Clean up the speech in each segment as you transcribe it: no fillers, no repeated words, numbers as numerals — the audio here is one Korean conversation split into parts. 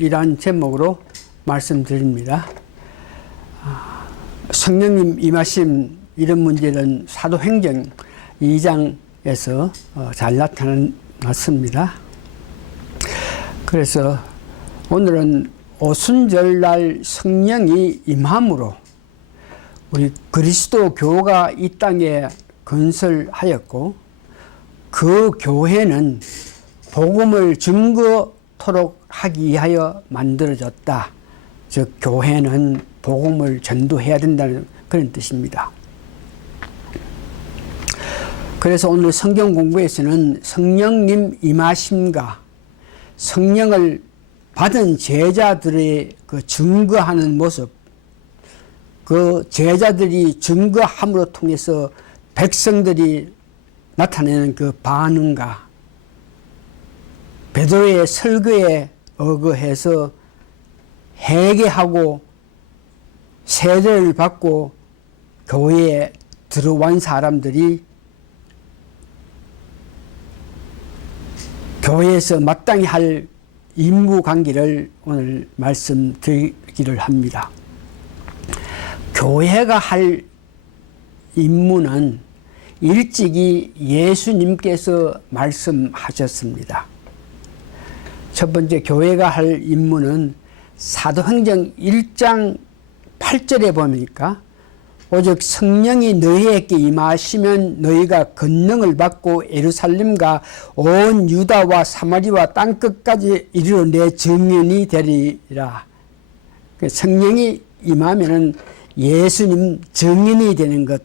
이란 제목으로 말씀드립니다. 성령님 임하심 이런 문제는 사도행전 2장에서 잘 나타났습니다. 그래서 오늘은 오순절날 성령이 임함으로 우리 그리스도 교가 이 땅에 건설하였고 그 교회는 복음을 증거토록 하기 위하여 만들어졌다. 즉 교회는 복음을 전도해야 된다는 그런 뜻입니다. 그래서 오늘 성경 공부에서는 성령님 임하심과 성령을 받은 제자들의 그 증거하는 모습, 그 제자들이 증거함으로 통해서 백성들이 나타내는 그 반응과 베드로의 설교에 의거해서 회개하고 세례를 받고 교회에 들어온 사람들이 교회에서 마땅히 할 임무 관계를 오늘 말씀드리기를 합니다. 교회가 할 임무는 일찍이 예수님께서 말씀하셨습니다. 첫 번째 교회가 할 임무는 사도행전 1장 8절에 보니까 오직 성령이 너희에게 임하시면 너희가 권능을 받고 예루살렘과 온 유다와 사마리아 땅끝까지 이르러 내 증인이 되리라. 성령이 임하면 예수님 증인이 되는 것.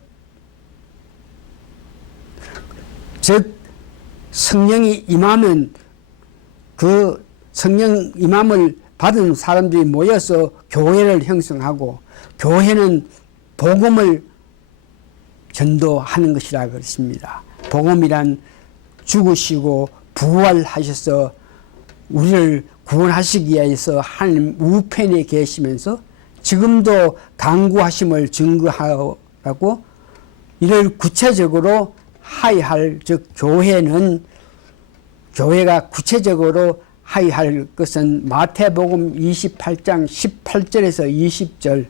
즉 성령이 임하면 그 성령 임함을 받은 사람들이 모여서 교회를 형성하고 교회는 복음을 전도하는 것이라 그랬습니다. 복음이란 죽으시고 부활하셔서 우리를 구원하시기 위해서 하나님 우편에 계시면서 지금도 강구하심을 증거하라고 이를 구체적으로 하여할, 즉 교회가 구체적으로 하여할 것은 마태복음 28장 18절에서 20절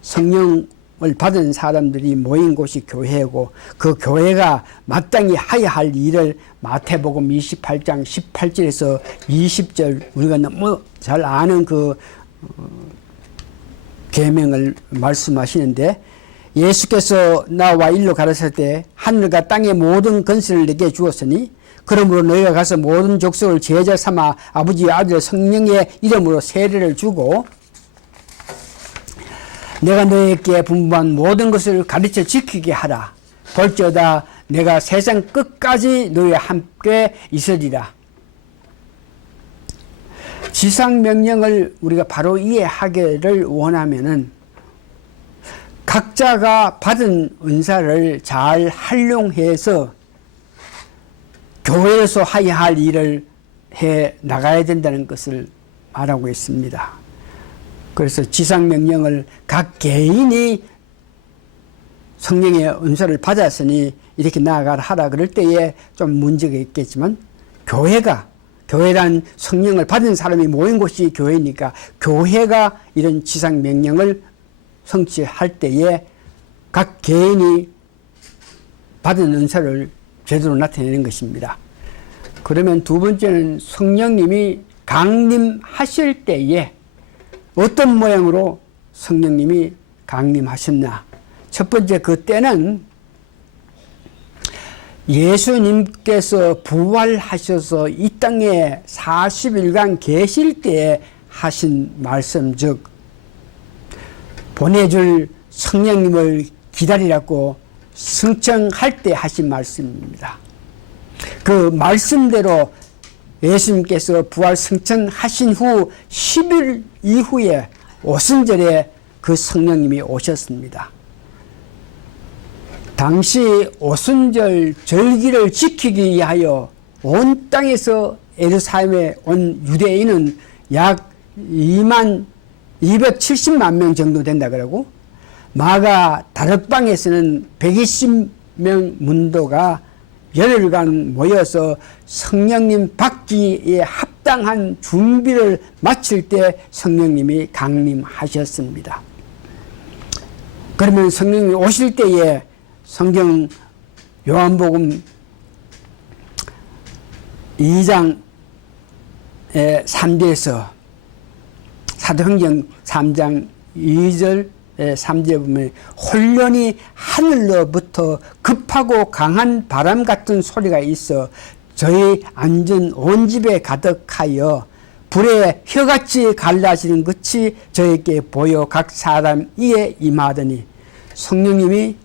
성령을 받은 사람들이 모인 곳이 교회고 그 교회가 마땅히 하여할 일을 마태복음 28장 18절에서 20절 우리가 너무 잘 아는 그 계명을 말씀하시는데 예수께서 나와 일로 가르칠 때 하늘과 땅의 모든 권세를 내게 주었으니 그러므로 너희가 가서 모든 족속을 제자 삼아 아버지 아들 성령의 이름으로 세례를 주고 내가 너희에게 분부한 모든 것을 가르쳐 지키게 하라. 볼지어다 내가 세상 끝까지 너희와 함께 있으리라. 지상명령을 우리가 바로 이해하기를 원하면은 각자가 받은 은사를 잘 활용해서 교회에서 해야 할 일을 해 나가야 된다는 것을 말하고 있습니다. 그래서 지상명령을 각 개인이 성령의 은사를 받았으니 이렇게 나아가라 하라 그럴 때에 좀 문제가 있겠지만 교회란 성령을 받은 사람이 모인 곳이 교회니까 교회가 이런 지상명령을 성취할 때에 각 개인이 받은 은사를 제대로 나타내는 것입니다. 그러면 두 번째는 성령님이 강림하실 때에 어떤 모양으로 성령님이 강림하셨나. 첫 번째 그 때는 예수님께서 부활하셔서 이 땅에 40일간 계실 때에 하신 말씀, 즉 보내줄 성령님을 기다리라고 승천할 때 하신 말씀입니다. 그 말씀대로 예수님께서 부활 승천하신 후 10일 이후에 오순절에 그 성령님이 오셨습니다. 당시 오순절 절기를 지키기 위하여 온 땅에서 예루살렘에 온 유대인은 약 270만 명 정도 된다 그러고 마가 다락방에서는 120명 문도가 열흘간 모여서 성령님 받기에 합당한 준비를 마칠 때 성령님이 강림하셨습니다. 그러면 성령님이 오실 때에 성경 요한복음 2장 3절에서 사도행전 3장 2절 3절에 보면 홀련히 하늘로부터 급하고 강한 바람 같은 소리가 있어 저희 앉은 온 집에 가득하여 불에 혀같이 갈라지는 것이 저에게 보여 각 사람 이에 임하더니 성령님이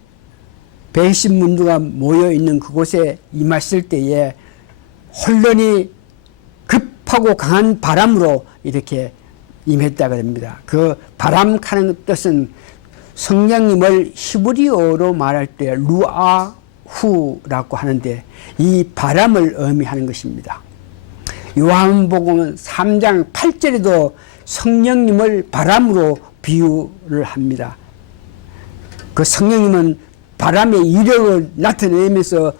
백십 문두가 모여 있는 그곳에 임하실 때에 홀련히 급하고 강한 바람으로 이렇게 임했다고 합니다. 그 바람하는 뜻은 성령님을 히브리어로 말할 때 루아후라고 하는데 이 바람을 의미하는 것입니다. 요한복음 3장 8절에도 성령님을 바람으로 비유를 합니다. 그 성령님은 바람의 이력을 나타내면서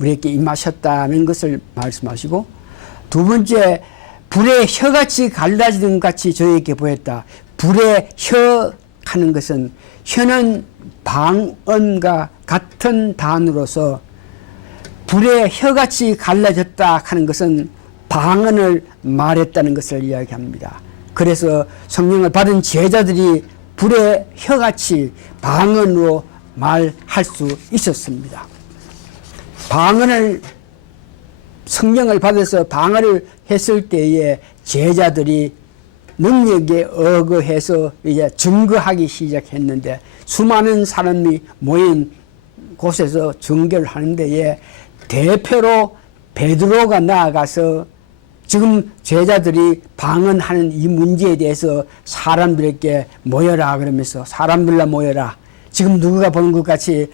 우리에게 임하셨다는 것을 말씀하시고, 두 번째, 불의 혀같이 갈라지는 같이 저에게 보였다. 불의 혀 하는 것은, 혀는 방언과 같은 단어로서 불의 혀같이 갈라졌다 하는 것은 방언을 말했다는 것을 이야기합니다. 그래서 성령을 받은 제자들이 불의 혀같이 방언으로 말할 수 있었습니다. 성령을 받아서 방언을 했을 때에 제자들이 능력에 의거해서 이제 증거하기 시작했는데, 수많은 사람이 모인 곳에서 증거를 하는 데에 대표로 베드로가 나아가서 지금 제자들이 방언하는 이 문제에 대해서 사람들에게 모여라 그러면서, 사람들라 모여라. 지금 누구가 보는 것 같이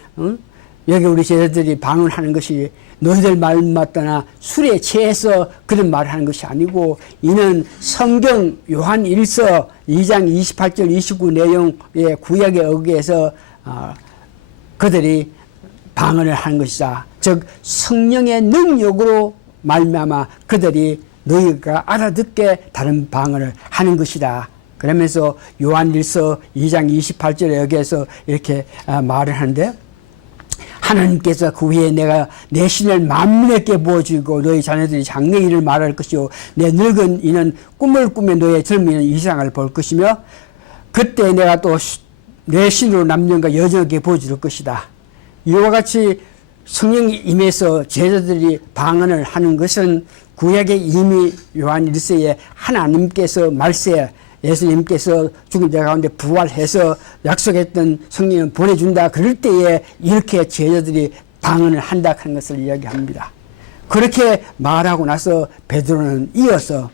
여기 우리 제자들이 방언하는 것이 너희들 말 맞다나 술에 취해서 그런 말을 하는 것이 아니고, 이는 성경 요한 1서 2장 28절 29 내용의 구약에 의해서 그들이 방언을 하는 것이다. 즉 성령의 능력으로 말미암아 그들이 너희가 알아듣게 다른 방언을 하는 것이다. 그러면서 요한 1서 2장 28절에 여기에서 이렇게 말을 하는데, 하나님께서 그 후에 내가 내 신을 만민에게 부어주고 너희 자녀들이 장래 일을 말할 것이요 내 늙은 이는 꿈을 꾸며 너의 젊은이는 이상을 볼 것이며 그때 내가 또 내 신으로 남녀가 여자에게 보여줄 것이다. 이와 같이 성령이 임해서 제자들이 방언을 하는 것은 구약에 이미 요한 1서에 하나님께서 말세 예수님께서 죽은 자 가운데 부활해서 약속했던 성령을 보내준다 그럴 때에 이렇게 제자들이 방언을 한다 하는 것을 이야기합니다. 그렇게 말하고 나서 베드로는 이어서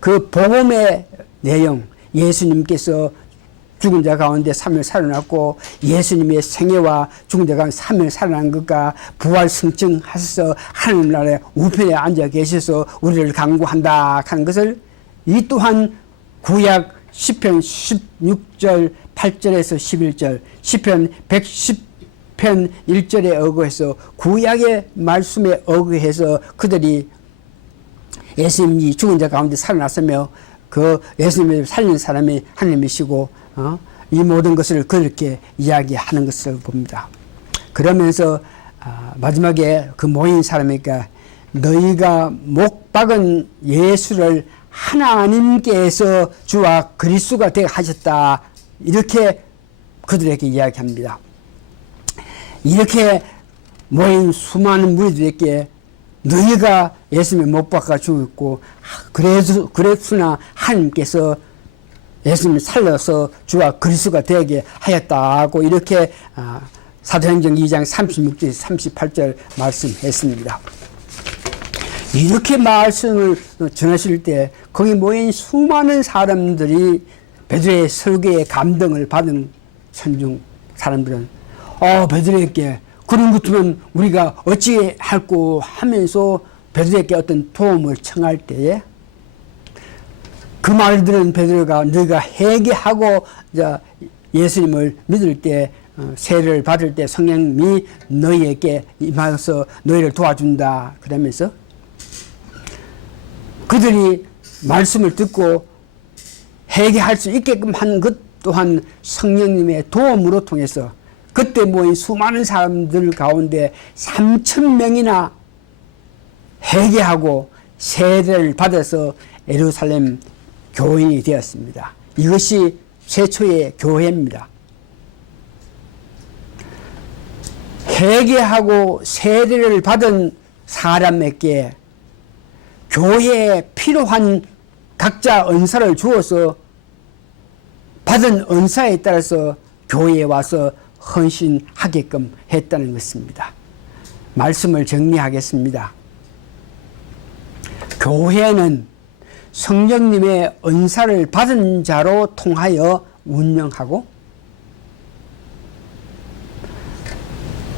그 복음의 내용, 예수님께서 죽은 자 가운데 3일 살아났고 예수님의 생애와 죽은 자 가운데 3일 살아난 것과 부활 승천하셔서 하늘나라의 우편에 앉아 계셔서 우리를 강구한다 하는 것을, 이 또한 구약 시편 16절 8절에서 11절, 시편 110편 1절에 의거해서 구약의 말씀에 의거해서 그들이 예수님이 죽은 자 가운데 살아났으며 그 예수님을 살린 사람이 하나님이시고 이 모든 것을 그렇게 이야기하는 것을 봅니다. 그러면서 마지막에 그 모인 사람이니까 너희가 못 박은 예수를 하나님께서 주와 그리스도가 되게 하셨다, 이렇게 그들에게 이야기합니다. 이렇게 모인 수많은 무리들에게 너희가 예수님을 못 박아 죽었고 그랬으나 하나님께서 예수님을 살려서 주와 그리스도가 되게 하였다고 이렇게 사도행전 2장 36절 38절 말씀했습니다. 이렇게 말씀을 전하실 때 거기 모인 수많은 사람들이 베드로의 설교에 감동을 받은 천중 사람들은 베드로에게 그런 것들은 우리가 어찌 할꼬 하면서 베드로에게 어떤 도움을 청할 때에 그 말을 들은 베드로가 너희가 회개하고 예수님을 믿을 때 세례를 받을 때 성령님이 너희에게 임하여서 너희를 도와준다 그러면서 그들이 말씀을 듣고 회개할 수 있게끔 한 것 또한 성령님의 도움으로 통해서 그때 모인 수많은 사람들 가운데 3,000명이나 회개하고 세례를 받아서 예루살렘 교인이 되었습니다. 이것이 최초의 교회입니다. 회개하고 세례를 받은 사람에게 교회에 필요한 각자 은사를 주어서 받은 은사에 따라서 교회에 와서 헌신하게끔 했다는 것입니다. 말씀을 정리하겠습니다. 교회는 성령님의 은사를 받은 자로 통하여 운영하고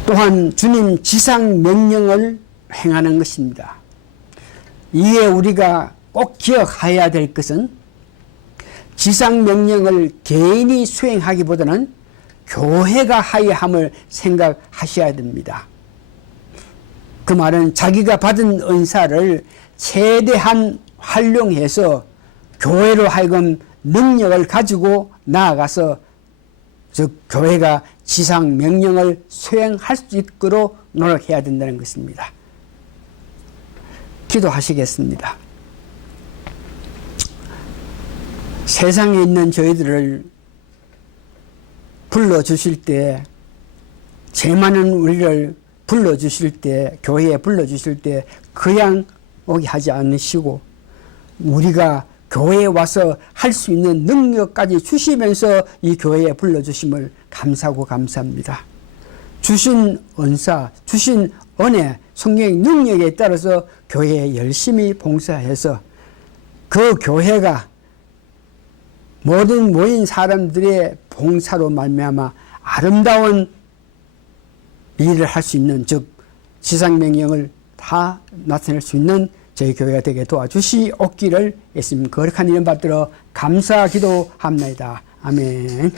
또한 주님 지상 명령을 행하는 것입니다. 이에 우리가 꼭 기억해야 될 것은 지상 명령을 개인이 수행하기보다는 교회가 하여야 함을 생각하셔야 됩니다. 그 말은 자기가 받은 은사를 최대한 활용해서 교회로 하여금 능력을 가지고 나아가서 즉 교회가 지상 명령을 수행할 수 있도록 노력해야 된다는 것입니다. 기도하시겠습니다. 세상에 있는 저희들을 불러주실 때, 죄 많은 우리를 불러주실 때, 교회에 불러주실 때 그냥 오게 하지 않으시고 우리가 교회에 와서 할 수 있는 능력까지 주시면서 이 교회에 불러주심을 감사하고 감사합니다. 주신 은사, 주신 은혜, 성령의 능력에 따라서 교회에 열심히 봉사해서 그 교회가 모든 모인 사람들의 봉사로 말미암아 아름다운 일을 할 수 있는 즉 지상명령을 다 나타낼 수 있는 저희 교회가 되게 도와주시옵기를 예수님 거룩한 이름 받들어 감사 기도합니다. 아멘.